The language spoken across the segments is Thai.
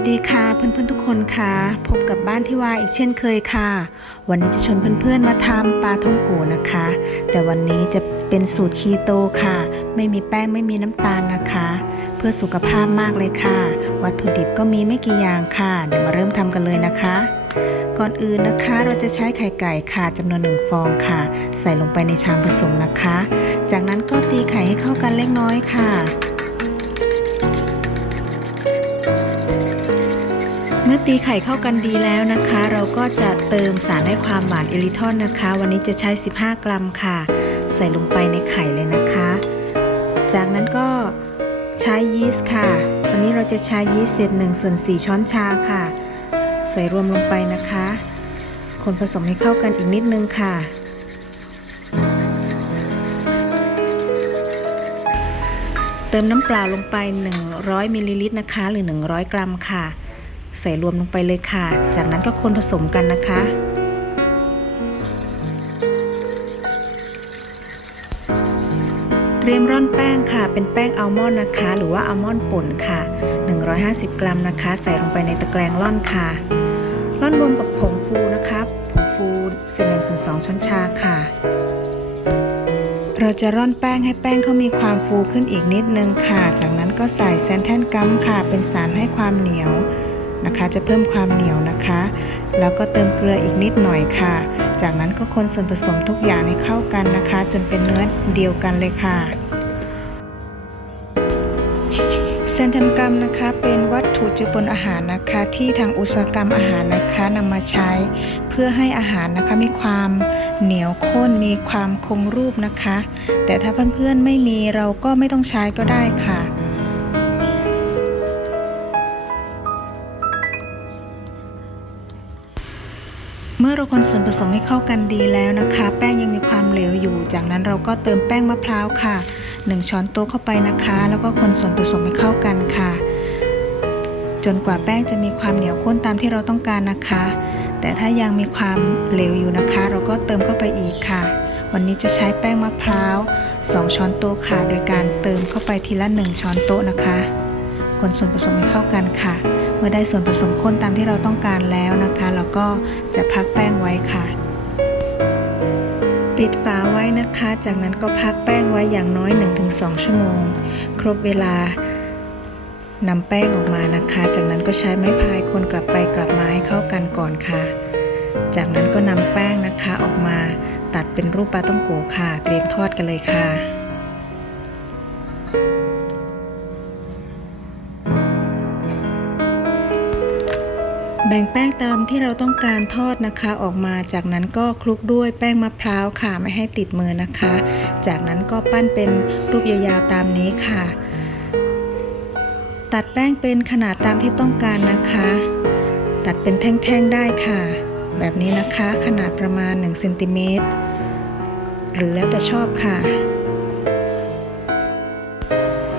วัสดีค่ะเพื่อนๆทุกคนค่ะพบกับบ้านที่ว่าอีกเช่นเคยค่ะ วันนี้จะชวนเพื่อนๆมาทำปลาท่องโกนะคะ แต่วันนี้จะเป็นสูตรคีโตค่ะ ไม่มีแป้งไม่มีน้ำตาลนะคะ เพื่อสุขภาพมากเลยค่ะ วัตถุดิบก็มีไม่กี่อย่างค่ะ เดี๋ยวมาเริ่มทำกันเลยนะคะ ก่อนอื่นนะคะเราจะใช้ไข่ไก่ค่ะจำนวนหนึ่งฟองค่ะ ใส่ลงไปในชามผสมนะคะ จากนั้นก็ตีไข่ให้เข้ากันเล็กน้อยค่ะ ตีไข่เข้ากันดีแล้วนะคะ เราก็จะเติมสารให้ความหวานอิริทอนนะคะ วันนี้จะใช้ 15 กรัมค่ะ ใส่ลงไปในไข่เลยนะคะ จากนั้นก็ใช้ยีสต์ค่ะ วันนี้เราจะใช้ยีสต์เศษ1ส่วน4ช้อนชาค่ะ ใส่รวมลงไปนะคะ คนผสมให้เข้ากันอีกนิดนึงค่ะเติมน้ำเปล่าลงไป 100มิลลิลิตรนะคะ หรือ 100 กรัมค่ะ ใส่รวมลงไปเลยค่ะ จากนั้นก็คนผสมกันนะคะ เตรียมร่อนแป้งค่ะ เป็นแป้งอัลมอนด์นะคะ หรือว่าอัลมอนด์ป่นค่ะ 150 กรัมนะคะ ใส่ลงไปในตะแกรงร่อนค่ะ ร่อนรวมกับผงฟูนะคะผงฟูเศษหนึ่งส่วนสองช้อนชาค่ะ เราจะร่อนแป้งให้แป้งเขามีความฟูขึ้นอีกนิดนึงค่ะ จากนั้นก็ใส่แซนแทนกัมค่ะ เป็นสารให้ความเหนียว นะคะ จะเพิ่มความเหนียวนะคะ แล้วก็เติมเกลืออีกนิดหน่อยค่ะ จากนั้นก็คนส่วนผสมทุกอย่างให้เข้ากันนะคะ จนเป็นเนื้อเดียวกันเลยค่ะเซนทันกัมนะคะเป็นวัตถุเจือปนอาหารนะคะที่ทางอุตสาหกรรมอาหารนะคะนำมาใช้เพื่อให้อาหารนะคะมีความเหนียวข้นมีความคงรูปนะคะ แต่ถ้าเพื่อนๆไม่มีเราก็ไม่ต้องใช้ก็ได้ค่ะ เมื่อเราคนส่วนผสมให้เข้ากันดีแล้วนะคะ แป้งยังมีความเหลวอยู่ จากนั้นเราก็เติมแป้งมะพร้าวค่ะ 1 ช้อนโต๊ะเข้าไปนะคะ แล้วก็คนส่วนผสมให้เข้ากันค่ะ จนกว่าแป้งจะมีความเหนียวข้นตามที่เราต้องการนะคะ แต่ถ้ายังมีความเหลวอยู่นะคะ เราก็เติมเข้าไปอีกค่ะ วันนี้จะใช้แป้งมะพร้าว 2 ช้อนโต๊ะค่ะ โดยการเติมเข้าไปทีละ 1 ช้อนโต๊ะนะคะ คนส่วนผสมให้เข้ากันค่ะ เมื่อได้ส่วนผสมข้นตามที่เราต้องการแล้วนะคะ เราก็จะพักแป้งไว้ค่ะ ปิดฝาไว้นะคะ จากนั้นก็พักแป้งไว้อย่างน้อย 1-2 ชั่วโมง ครบเวลานำแป้งออกมานะคะ จากนั้นก็ใช้ไม้พายคนกลับไปกลับมาให้เข้ากันก่อนค่ะ จากนั้นก็นำแป้งนะคะออกมาตัดเป็นรูปปลาต้องโกค่ะ เตรียมทอดกันเลยค่ะ แบ่งแป้งตามที่เราต้องการทอดนะคะออกมา จากนั้นก็คลุกด้วยแป้งมะพร้าวค่ะไม่ให้ติดมือนะคะ จากนั้นก็ปั้นเป็นรูปยาวๆตามนี้ค่ะ ตัดแป้งเป็นขนาดตามที่ต้องการนะคะ ตัดเป็นแท่งๆได้ค่ะ แบบนี้นะคะขนาดประมาณ1เซนติเมตรหรือแล้วแต่ชอบค่ะ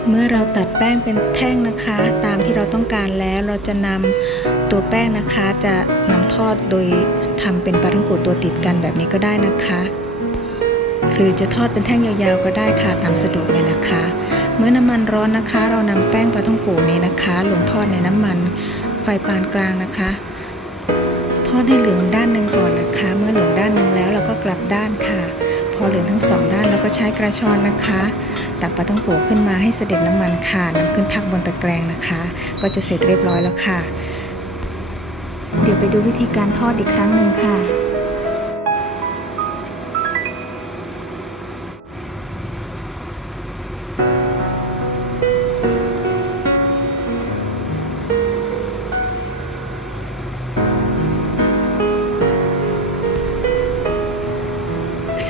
เมื่อเราตัดแป้งเป็นแท่งนะคะ ตามที่เราต้องการแล้วเราจะนำตัวแป้งนะคะจะนำทอดโดยทำเป็นปลาท่องโกตัวติดกันแบบนี้ก็ได้นะคะ หรือจะทอดเป็นแท่งยาวๆก็ได้ค่ะตามสะดวกเลยนะคะ เมื่อน้ำมันร้อนนะคะ เรานำแป้งปลาท่องโกนี้นะคะ ลงทอดในน้ำมันไฟปานกลางนะคะ ทอดให้เหลืองด้านหนึ่งก่อนนะคะ เมื่อเหลืองด้านหนึ่งแล้วเราก็กลับด้านค่ะ พอเหลืองทั้งสองด้านเราก็ใช้กระชอนนะคะ ตักปลาต้องโกขึ้นมาให้เสด็จน้ำมันค่ะนำขึ้นพักบนตะแกรงนะคะ ก็จะเสร็จเรียบร้อยแล้วค่ะ เดี๋ยวไปดูวิธีการทอดอีกครั้งหนึ่งค่ะ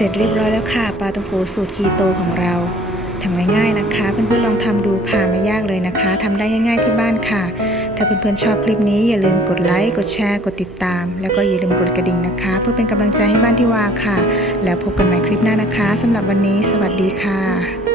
เสร็จเรียบร้อยแล้วค่ะ ปลาต้องโกสูตรคีโตของเรา ทำง่ายๆนะคะ เพื่อนๆลองทำดูค่ะไม่ยากเลยนะคะทำได้ง่าย ๆที่บ้านค่ะ ถ้าเพื่อนๆชอบคลิปนี้อย่าลืมกดไลค์กดแชร์กดติดตาม แล้วก็อย่าลืมกดกระดิ่งนะคะ เพื่อเป็นกำลังใจให้บ้านที่วาค่ะ แล้วพบกันใหม่คลิปหน้านะคะสำหรับวันนี้ สวัสดีค่ะ